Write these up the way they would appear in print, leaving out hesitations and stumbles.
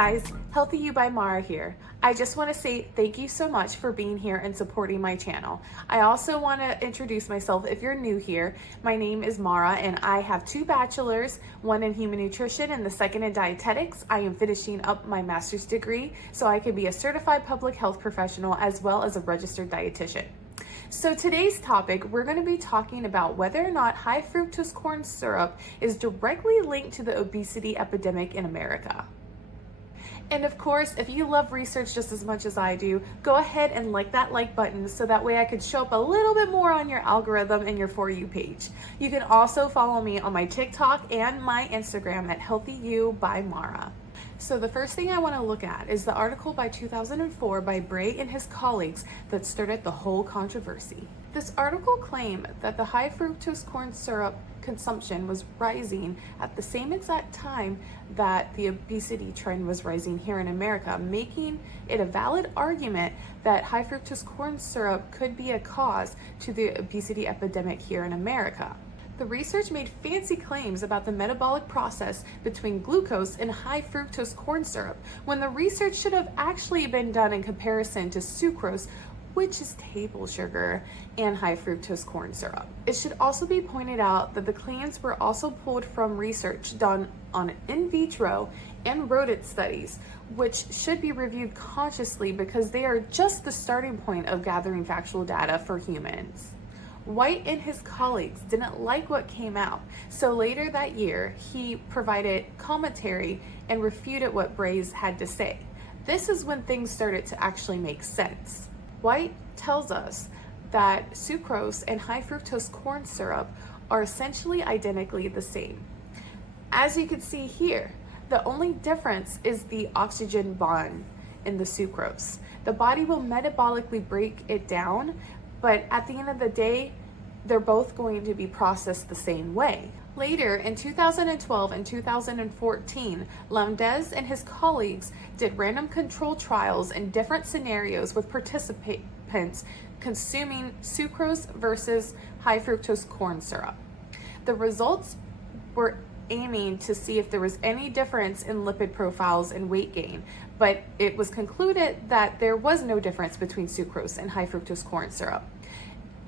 guys, Healthy You by Maura here. I just want to say thank you so much for being here and supporting my channel. I also want to introduce myself if you're new here. My name is Maura and I have 2 bachelors, one in human nutrition and the second in dietetics. I am finishing up my master's degree so I can be a certified public health professional as well as a registered dietitian. So today's topic, we're going to be talking about whether or not high fructose corn syrup is directly linked to the obesity epidemic in America. And of course, if you love research just as much as I do, go ahead and like that like button so that way I could show up a little bit more on your algorithm and your For You page. You can also follow me on my TikTok and my Instagram at healthyyoubymaura. So the first thing I want to look at is the article by 2004 by Bray and his colleagues that started the whole controversy. This article claimed that the high fructose corn syrup consumption was rising at the same exact time that the obesity trend was rising here in America, making it a valid argument that high fructose corn syrup could be a cause to the obesity epidemic here in America. The research made fancy claims about the metabolic process between glucose and high fructose corn syrup, when the research should have actually been done in comparison to sucrose, which is table sugar, and high fructose corn syrup. It should also be pointed out that the claims were also pulled from research done on in vitro and rodent studies, which should be reviewed consciously because they are just the starting point of gathering factual data for humans. White and his colleagues didn't like what came out, so later that year he provided commentary and refuted what Bray's had to say. This is when things started to actually make sense. White tells us that sucrose and high fructose corn syrup are essentially identically the same. As you can see here, the only difference is the oxygen bond in the sucrose. The body will metabolically break it down, but at the end of the day, they're both going to be processed the same way. Later, in 2012 and 2014, Lamdez and his colleagues did random control trials in different scenarios with participants consuming sucrose versus high fructose corn syrup. The results were aiming to see if there was any difference in lipid profiles and weight gain, but it was concluded that there was no difference between sucrose and high fructose corn syrup.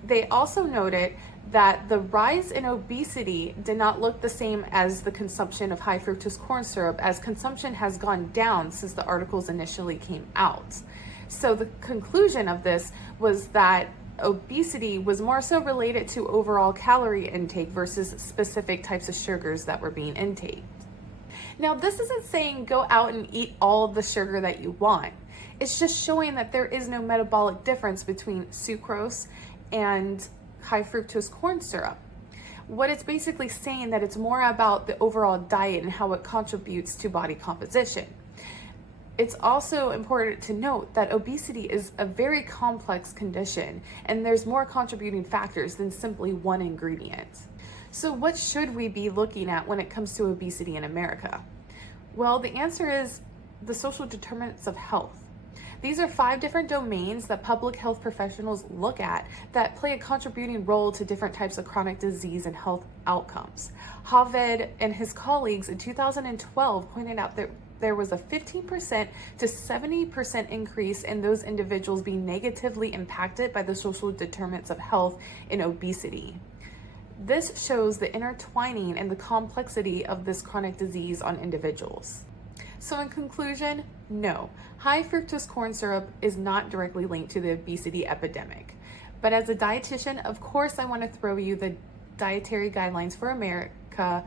They also noted that the rise in obesity did not look the same as the consumption of high fructose corn syrup, as consumption has gone down since the articles initially came out. So the conclusion of this was that obesity was more so related to overall calorie intake versus specific types of sugars that were being intaked. Now, this isn't saying go out and eat all the sugar that you want. It's just showing that there is no metabolic difference between sucrose and high fructose corn syrup. What it's basically saying that it's more about the overall diet and how it contributes to body composition. It's also important to note that obesity is a very complex condition and there's more contributing factors than simply one ingredient. So what should we be looking at when it comes to obesity in America? Well, the answer is the social determinants of health. These are 5 different domains that public health professionals look at that play a contributing role to different types of chronic disease and health outcomes. Haved and his colleagues in 2012 pointed out that there was a 15% to 70% increase in those individuals being negatively impacted by the social determinants of health in obesity. This shows the intertwining and the complexity of this chronic disease on individuals. So in conclusion, no, high fructose corn syrup is not directly linked to the obesity epidemic. But as a dietitian, of course, I want to throw you the dietary guidelines for America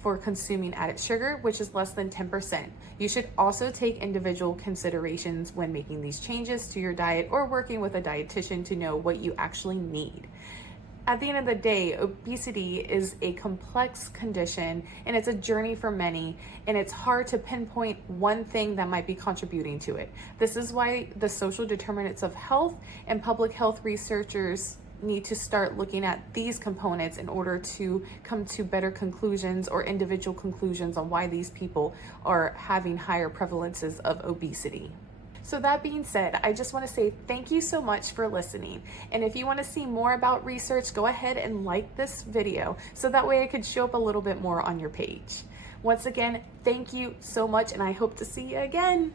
for consuming added sugar, which is less than 10%. You should also take individual considerations when making these changes to your diet or working with a dietitian to know what you actually need. At the end of the day, obesity is a complex condition and it's a journey for many, and it's hard to pinpoint one thing that might be contributing to it. This is why the social determinants of health and public health researchers need to start looking at these components in order to come to better conclusions or individual conclusions on why these people are having higher prevalences of obesity. So that being said, I just want to say thank you so much for listening. And if you want to see more about research, go ahead and like this video so that way I could show up a little bit more on your page. Once again, thank you so much, and I hope to see you again.